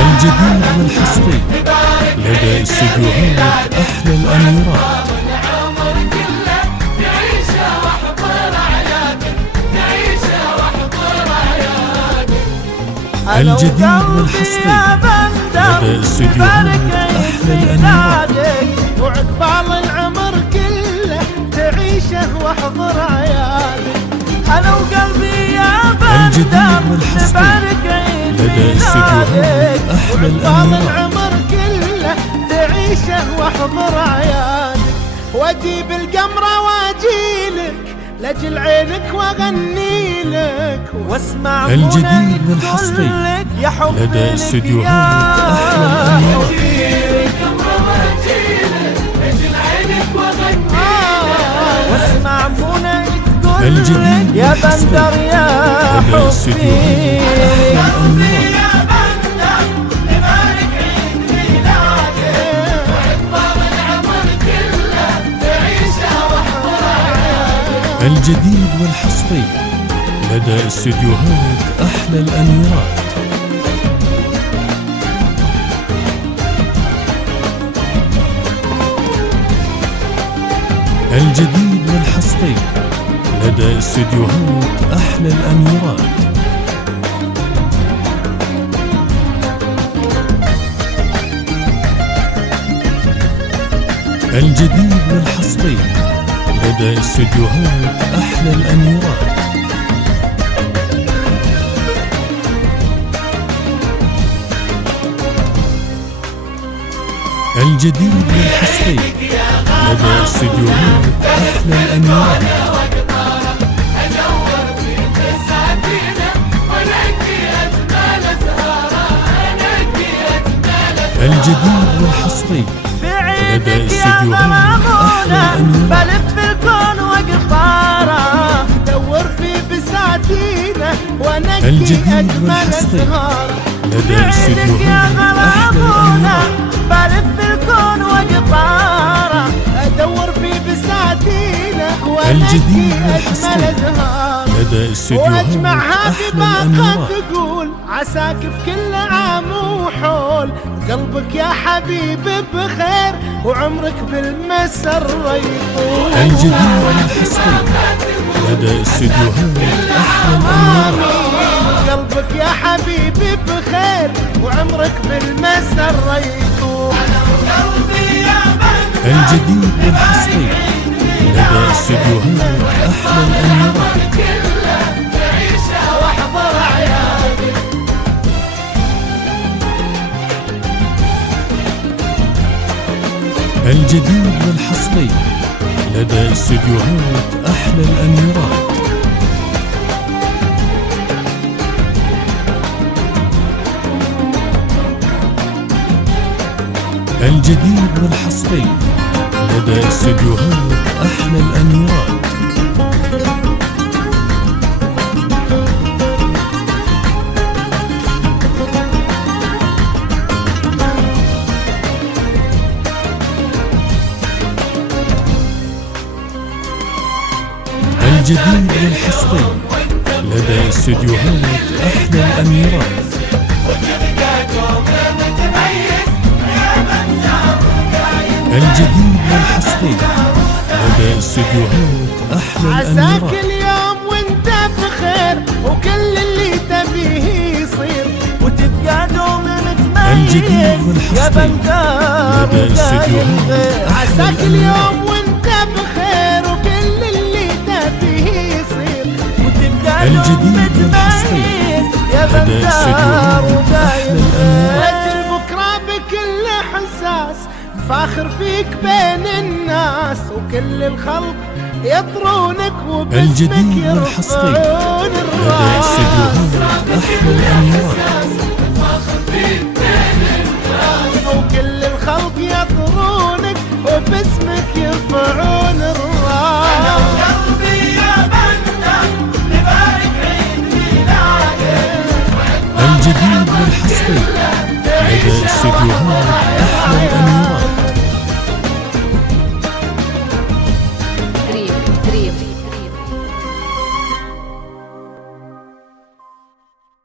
الجديد والحصري لدى استديوهات أحلى الأميرات. الجديد والحصري لدى استديوهات أحلى الأميرات. وعقبال العمر كله تعيشه واحضر عيالك. أنا وقلبي يا الجديد والحصري لدى استديوهات أحلى الأميرات. العمر كله تعيشه واحضر عيالك. واجيب القمرة واجيلك لاجل عينك واغني لك واسمع الجديد والحصري لدى استديوهات أحلى الأميرات. واسمع منى تقول الجديد يا بندر يا حبي الجديد والحصري لدى استديوهات أحلى الأميرات. الجديد والحصري لدى استديوهات أحلى الأميرات. الجديد والحصري لدى استديوهات أحلى الأميرات. الجديد والحصري لدى استديوهات أحلى الأميرات. الجديد والحصري لدى استديوهات أحلى الأميرات. بلف الكون واقطاره دور في بساتينه وانقي الجديد والحصري لدى استديوهات أحلى الأميرات. بلف الكون واقطاره ادور في بساتينه الجديد والحصري لدى استديوهات أحلى الأميرات. تقول عساك في كل عام وحول قلبك يا حبيبي بخير وعمرك بالمسرة يطول. الجديد والحصري لدى استديوهات أحلى الأميرات. قلبك يا حبيبي بخير وعمرك بالمسرة يطول. الجديد والحصري لدى استديوهات أحلى الأميرات. الجديد والحصري لدى استديوهات أحلى الأميرات. الجديد والحصري لدى استديوهات أحلى الأميرات. الجديد والحصري لدى استديوهات أحلى الأميرات. الجديد والحصري لدى استديوهات أحلى الأميرات. عساك اليوم وانت بخير وكل اللي تبيه يصير وتبقى دوم متميز. الجديد والحصري لدى استديوهات أحلى عساك اليوم الأميرات. وانت بخير وكل اللي تبيه يصير وتبقى دوم الجديد والحصري متميز. لدى استديوهات أحلى الأميرات. أجل بكرة بكل إحساس فاخر فيك بين الناس، وكل الخلق يطرونك وباسمك الجديد والحصري يرفعون لدى الراس. استديوهات أحلى الأميرات. وكل الخلق يطرونك وباسمك يرفعون الراس. أنا وقلبي يا بندر نبارك عيد ميلادك. الجديد والحصري لدى استديوهات